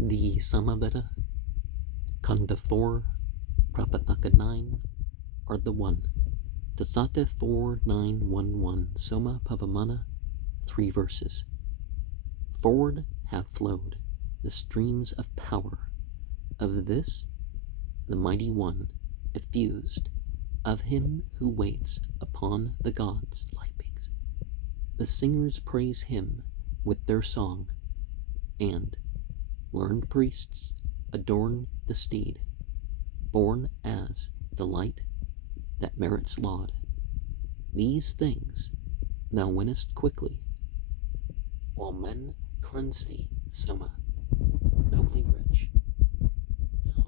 The Samaveda, Kanda 4, Prapathaka 9, Ardha 1. Dasata 4911, Soma Pavamana, 3 verses. Forward have flowed the streams of power, of this the mighty one, effused, of him who waits upon the gods like pigs. The singers praise him with their song, and learned priests adorn the steed, born as the light that merits laud. These things thou winnest quickly, while men cleanse thee, Soma, nobly rich. Now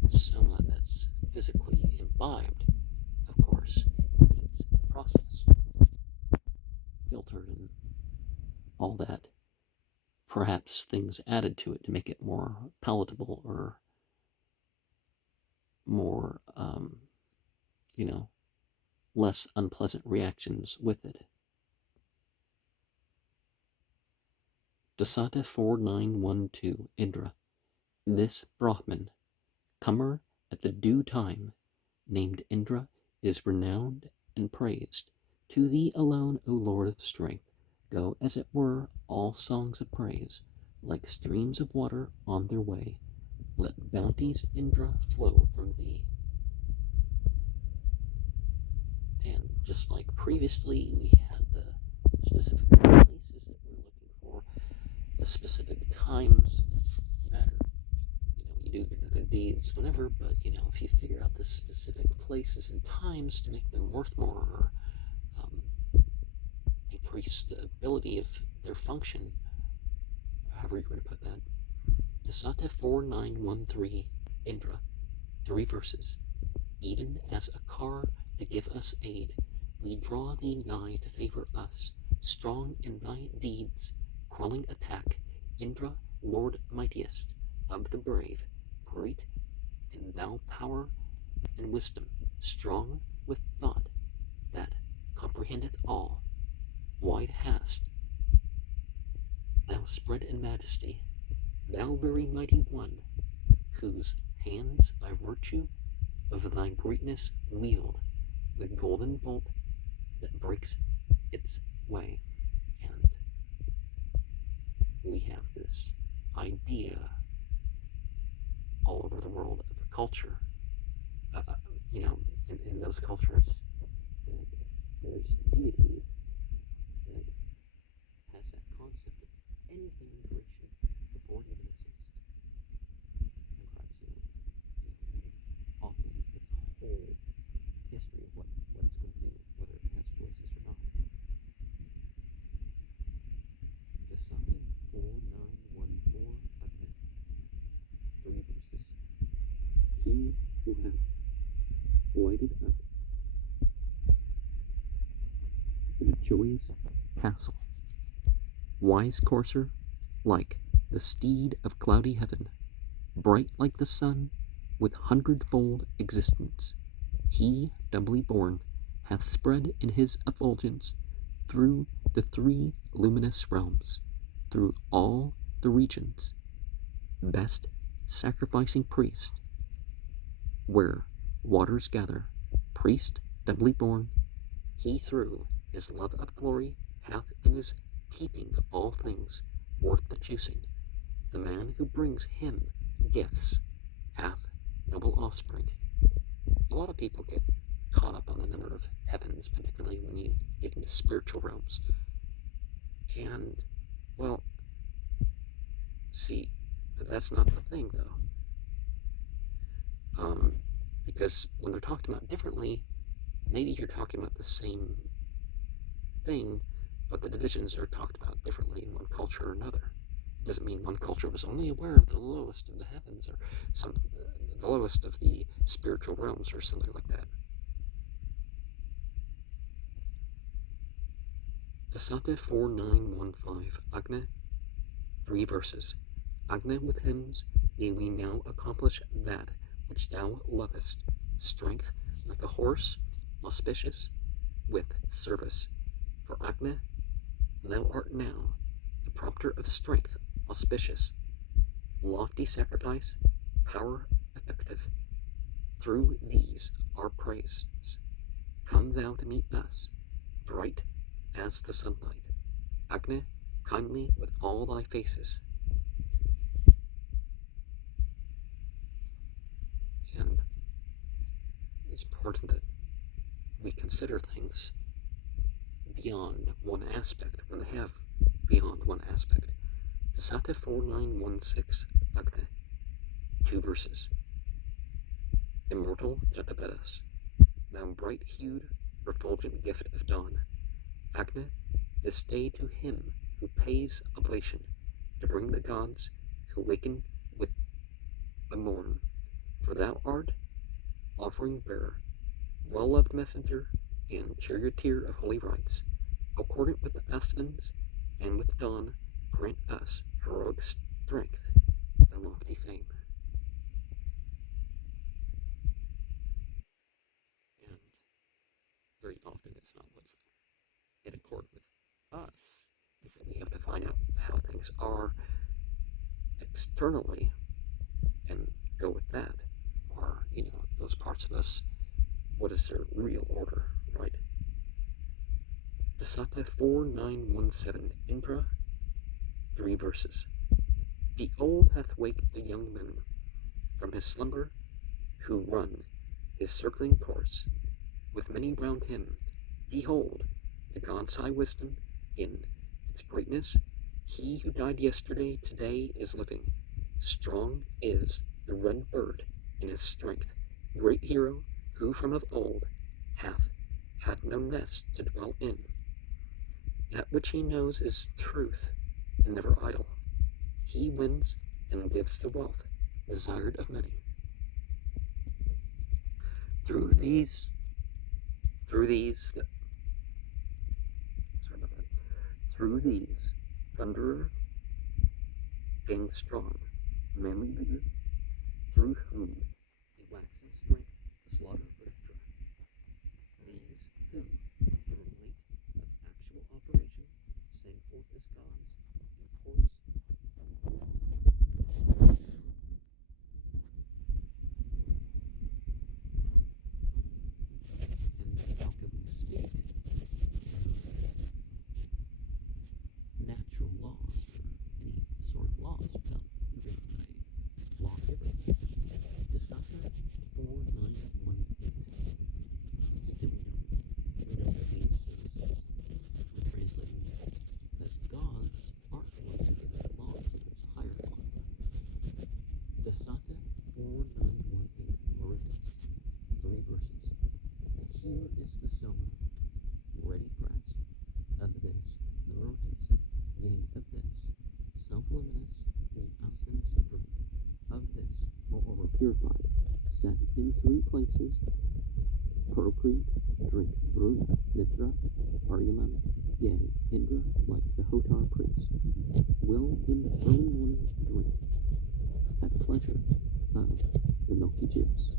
the Soma that's physically imbibed, of course, needs processed, filtered, and all that. Perhaps things added to it to make it more palatable or more, less unpleasant reactions with it. Dasata 4912, Indra. This Brahman, comer at the due time, named Indra, is renowned and praised. To thee alone, O Lord of strength, go as it were all songs of praise, like streams of water on their way. Let bounties, Indra, flow from thee. And just like previously, we had the specific places that we're looking for, the specific times matter. You do the good deeds whenever, but if you figure out the specific places and times to make them worth more, or increase the ability of their function, however you're going to put that. Dasata 4913, Indra, 3 verses. Even as a car to give us aid, we draw thee nigh to favor us, strong in thy deeds, quelling attack, Indra, Lord mightiest of the brave, great in thou power and wisdom, strong with thought that comprehendeth all, wide hast thou spread in majesty, thou very mighty one, whose hands by virtue of thy greatness wield the golden bolt that breaks its way. And we have this idea all over the world of a culture, in those cultures, that there's deity that has that concept of anything in creation before it even exists. And perhaps, often its whole history of what it's going to do, whether it has choices or not. The Psalm 4914, again, 3 verses. He who hath lighted up in a joyous castle, wise courser, like the steed of cloudy heaven, bright like the sun, with hundredfold existence, he, doubly born, hath spread in his effulgence through the 3 luminous realms, through all the regions, best sacrificing priest, where waters gather, priest, doubly born, he through his love of glory hath in his keeping all things worth the choosing. The man who brings him gifts hath noble offspring. A lot of people get caught up on the number of heavens, particularly when you get into spiritual realms. And, well, see, but that's not the thing, though. Because when they're talked about differently, maybe you're talking about the same thing, but the divisions are talked about differently in one culture or another. It doesn't mean one culture was only aware of the lowest of the heavens, or the lowest of the spiritual realms, or something like that. Dasata 4915, Agna, 3 verses. Agna, with hymns may we now accomplish that which thou lovest, strength like a horse, auspicious with service. For Agna, thou art now the prompter of strength, auspicious, lofty sacrifice, power effective. Through these our praises, come thou to meet us, bright as the sunlight. Agni, kindly with all thy faces. And it's important that we consider things beyond one aspect when they have beyond one aspect. Dasata 4916 Agni, 2 verses. Immortal Jatavedas, thou bright-hued, refulgent gift of dawn. Agni, this day to him who pays oblation, to bring the gods who waken with the morn. For thou art offering bearer, well-loved messenger, and charioteer of holy rites, accordant with the Asvins and with dawn, grant us heroic strength and lofty fame. And very often it's not what's in accord with us. Is that we have to find out how things are externally and go with that. Or, those parts of us, what is their real order, right? Dasata 4917 Indra, 3 verses. The old hath waked the young moon from his slumber, who run his circling course, with many round him. Behold, the God's high wisdom in its greatness. He who died yesterday, today is living. Strong is the red bird in his strength. Great hero, who from of old hath had no nest to dwell in. That which he knows is truth, and never idle. He wins and gives the wealth desired of many. Through these, thunderer, being strong, manly vigor, through whom he waxes strength to slaughter Victra. These who, in the light of actual operation, send forth as gods, in course. And how can we speak natural laws, or any sort of laws, without being a lawgiver? Dasata 4918. And we know that means is we're translating because gods aren't the ones who give us laws, so there's a higher law. Dasata 4918 Mauritius, 3 verses. Here is the Soma, ready pressed, of this, Neurotis, yea, of this, self-luminous, the essence drink, of this, moreover purified, set in 3 places, procreate, drink, Bruna, Mitra, Aryaman, yea, Indra, like the Hotar priest, will in the early morning drink, at pleasure, of the milky juice.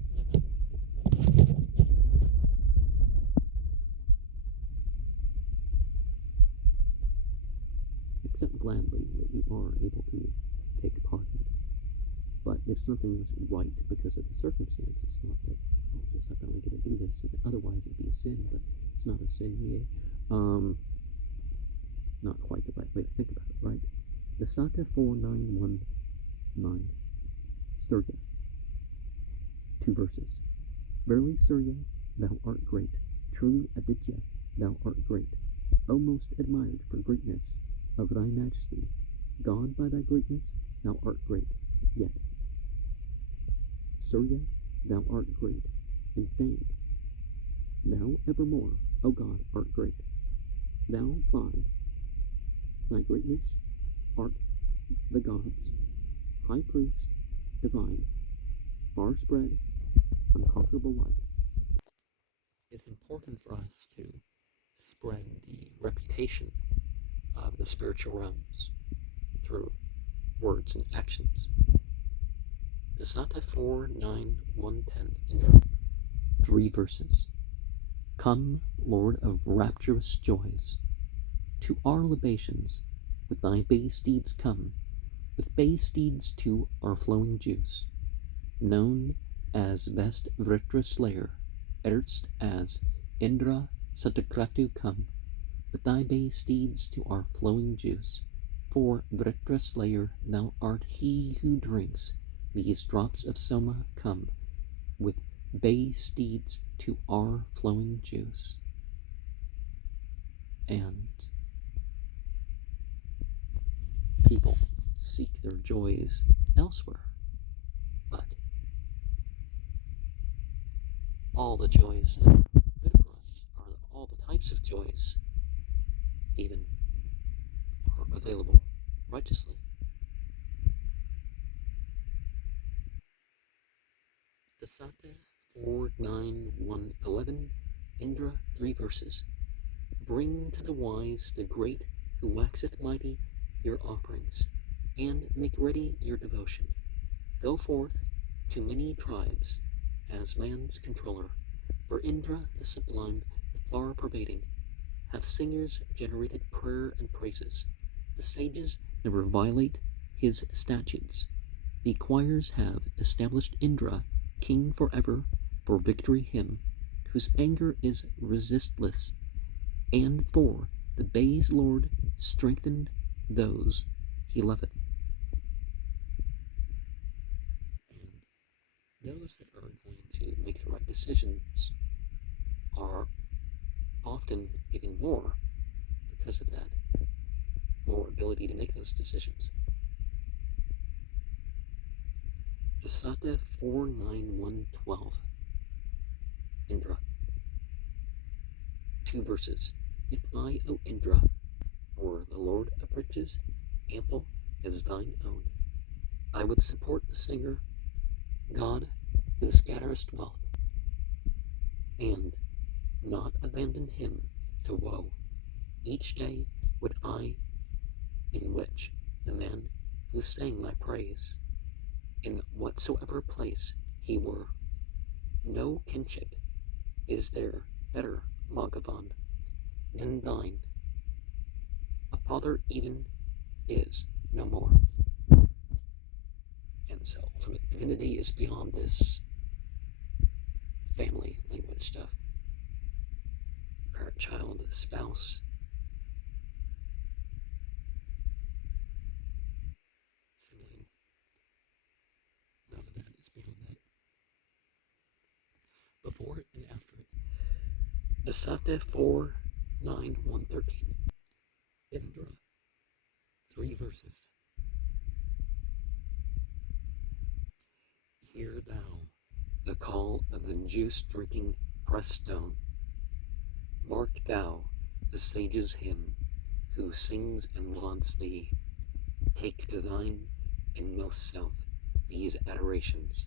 Accept gladly that you are able to take part in it. But if something's right because of the circumstance, it's not that, just I'm only going to do this, and otherwise it'd be a sin, but it's not a sin, not quite the right way to think about it, right? The Dasata 4919, Surya, 2 verses. Verily, Surya, thou art great. Truly, Aditya, thou art great. O most admired for greatness of thy majesty, God by thy greatness, thou art great. Yet, Surya, thou art great, and famed. Thou evermore, O God, art great. Thou by thy greatness art the gods, high priest, divine, far spread, unconquerable light. It's important for us to spread the reputation of the spiritual realms through words and actions. Dasata 4910 in 3 verses. Come, Lord of rapturous joys, to our libations with thy base deeds come, with bay steeds to our flowing juice, known as best Vritra slayer, erst as Indra Satakratu come, with thy bay steeds to our flowing juice. For Vritra slayer, thou art he who drinks these drops of Soma come, with bay steeds to our flowing juice. And people seek their joys elsewhere, but all the joys that are good for us, are all the types of joys, even, are available righteously. The Sata 4, 9, 1, 11, Indra 3 verses. Bring to the wise, the great, who waxeth mighty, your offerings, and make ready your devotion. Go forth to many tribes as man's controller, for Indra the sublime, the far pervading, hath singers generated prayer and praises. The sages never violate his statutes. The choirs have established Indra king forever, for victory him, whose anger is resistless, and for the bay's lord strengthened those he loveth. And those that are going to make the right decisions are often getting more because of that, more ability to make those decisions. The Sata 4, 9, 1, 12. Indra. 2 verses. If I, O Indra, were the lord of riches, ample as thine own, I would support the singer, God, who scatterest wealth, and not abandon him to woe. Each day would I enrich the man who sang my praise, in whatsoever place he were. No kinship is there better, Bhagavan, than thine. A father even is no more. And so ultimate divinity is beyond this family language stuff. Parent, child, spouse. Sibling. None of that is beyond that. Before it and after it. The Sata 4, 9, 1, 13. Indra. 3 verses. Hear thou the call of the juice-drinking pressed stone. Mark thou the sage's hymn, who sings and lauds thee. Take to thine inmost self these adorations.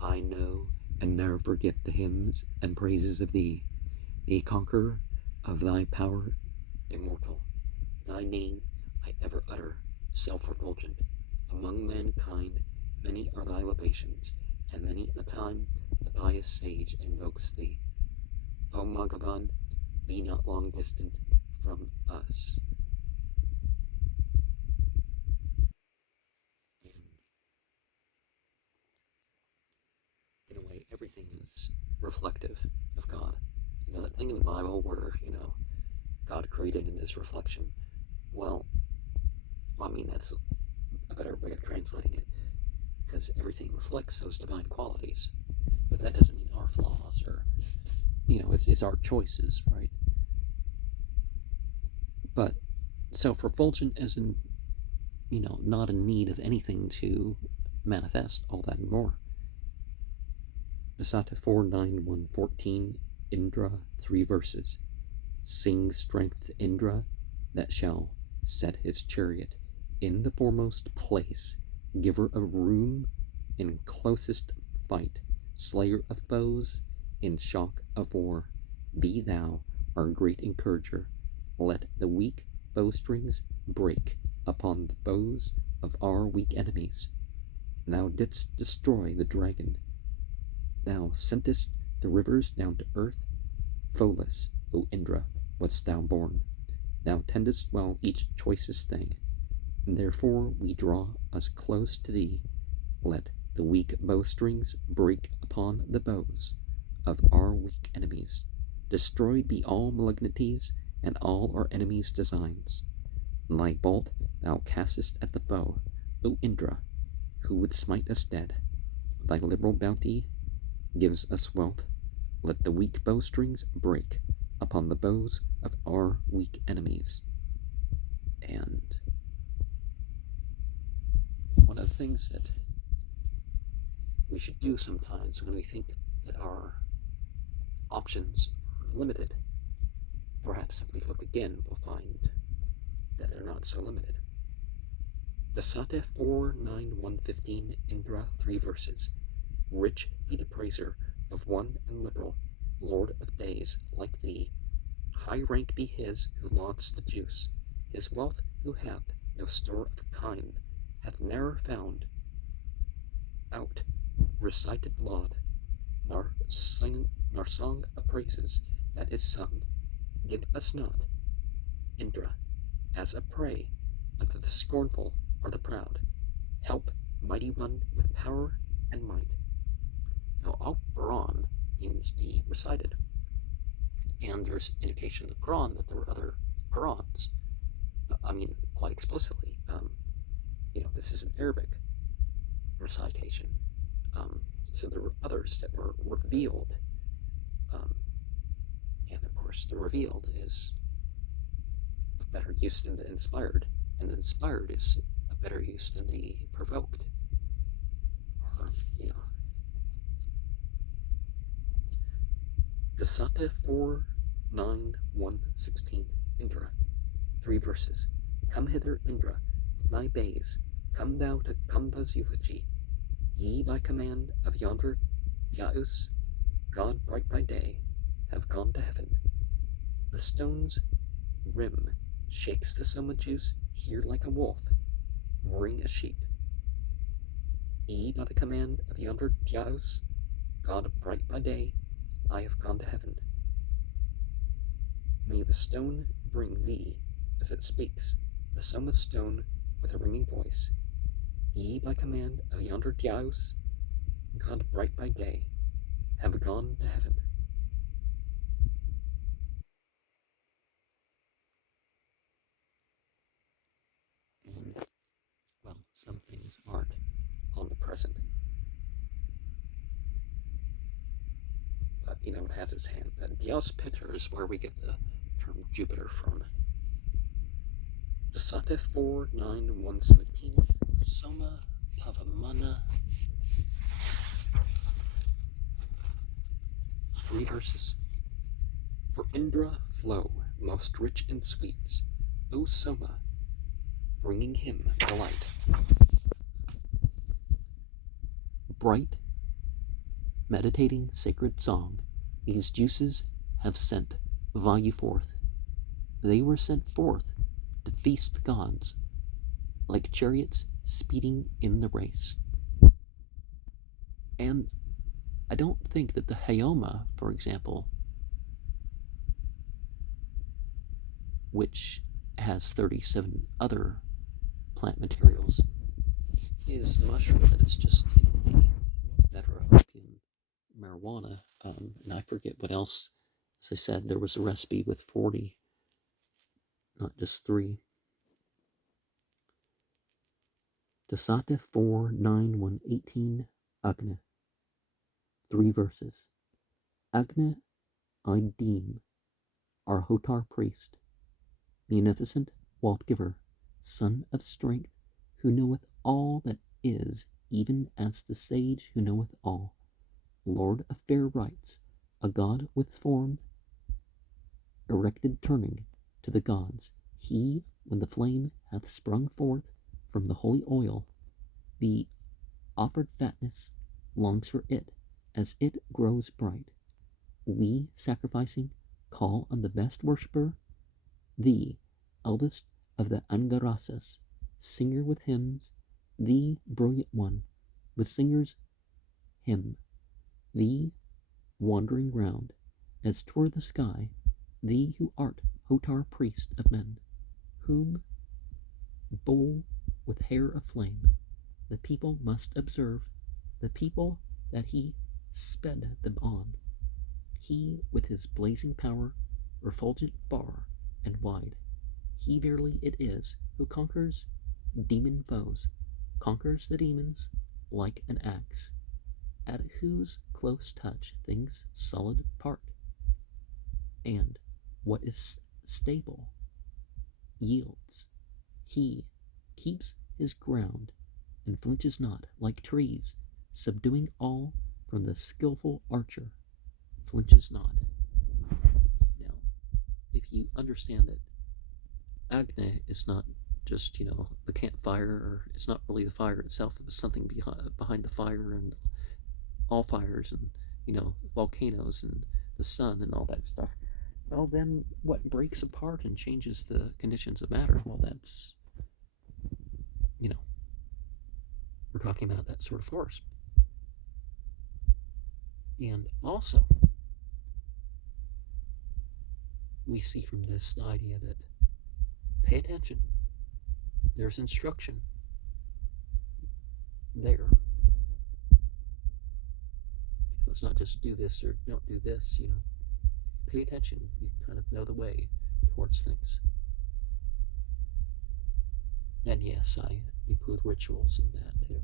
I know and ne'er forget the hymns and praises of thee, the conqueror of thy power immortal. Thy name I ever utter, self-refulgent. Among mankind many are thy libations, and many a time the pious sage invokes thee. O Bhagavan, be not long distant from us. And in a way, everything is reflective of God. You know, that thing in the Bible where, God created in his reflection. Well, I mean, that's a better way of translating it, because everything reflects those divine qualities. But that doesn't mean our flaws or, it's our choices, right? But self-refulgent as in, not in need of anything to manifest all that and more. The Sata 4, 9, 1, 14, Indra, 3 verses. Sing strength to Indra, that shall set his chariot in the foremost place, giver of room in closest fight, slayer of foes in shock of war. Be thou our great encourager. Let the weak bowstrings break upon the bows of our weak enemies. Thou didst destroy the dragon. Thou sentest the rivers down to earth. Foeless, O Indra, wast thou born. Thou tendest well each choicest thing. And therefore we draw us close to thee. Let the weak bowstrings break upon the bows of our weak enemies. Destroyed be all malignancies and all our enemies' designs. Thy bolt thou castest at the foe, O Indra, who would smite us dead. Thy liberal bounty gives us wealth. Let the weak bowstrings break upon the bows of our weak enemies. And one of the things that we should do sometimes when we think that our options are limited, perhaps if we look again, we'll find that they're not so limited. The Sate 4-9-115 Indra, 3 verses. Rich be the praiser of one and liberal, Lord of days like thee. High rank be his who lauds the juice. His wealth who hath no store of kine, hath ne'er found out recited laud, nor song of praises that is sung. Give us not, Indra, as a prey unto the scornful or the proud. Help, mighty one, with power and might. Now, all Quran means the recited. And there's indication in the Quran that there were other Qurans. Quite explicitly. This is an Arabic recitation. So there were others that were revealed. And of course, the revealed is of better use than the inspired. And the inspired is of better use than the provoked. The Sate 4-9-116 Indra, 3 verses. Come hither, Indra, with thy bays. Come thou to Kanda's eulogy. Ye by command of yonder Yaus, God bright by day, have gone to heaven. The stone's rim shakes the soma juice here like a wolf, roaring a sheep. Ye by the command of yonder Yaus, God bright by day, I have gone to heaven. May the stone bring thee, as it speaks, the soma stone with a ringing voice. Ye by command of yonder Yaus, God bright by day, have gone to heaven. And, well, some things aren't on the present. But, it has its hand. Dios Peter is where we get the term Jupiter from. The Sate 4-9-117 Soma Pavamana, 3 verses. For Indra flow most rich in sweets, O Soma, bringing him delight. Bright, meditating sacred song, these juices have sent Vayu forth. They were sent forth to feast the gods, like chariots speeding in the race. And I don't think that the Hayoma, for example, which has 37 other plant materials, is the mushroom that it's just, the better opium marijuana. And I forget what else. As I said, there was a recipe with 40, not just 3. Dasata 4-9-118 Agna, 3 verses. Agna I deem our Hotar priest, munificent wealth giver, son of strength, who knoweth all that is, even as the sage who knoweth all, lord of fair rights, a god with form, erected turning to the gods. He, when the flame hath sprung forth from the holy oil, the offered fatness longs for it, as it grows bright. We, sacrificing, call on the best worshipper, thee, eldest of the Angarasas, singer with hymns, thee, brilliant one, with singers' hymn, thee, wandering round, as toward the sky, thee who art Hotar priest of men, whom bowl with hair aflame. The people must observe, the people that he sped them on. He, with his blazing power, refulgent far and wide. He verily it is who conquers demon foes, conquers the demons like an axe, at whose close touch things solid part, and what is stable yields. He keeps his ground and flinches not, like trees, subduing all from the skillful archer, flinches not. Now, if you understand that Agni is not just, the campfire, or it's not really the fire itself, it was something behind the fire and all fires and, volcanoes and the sun and all that stuff. Well, then what breaks apart and changes the conditions of matter? Well, that's, we're talking about that sort of force. And also, we see from this the idea that pay attention. There's instruction there. It's not just do this or don't do this, Pay attention. You kind of know the way towards things. And yes, I include rituals in that too.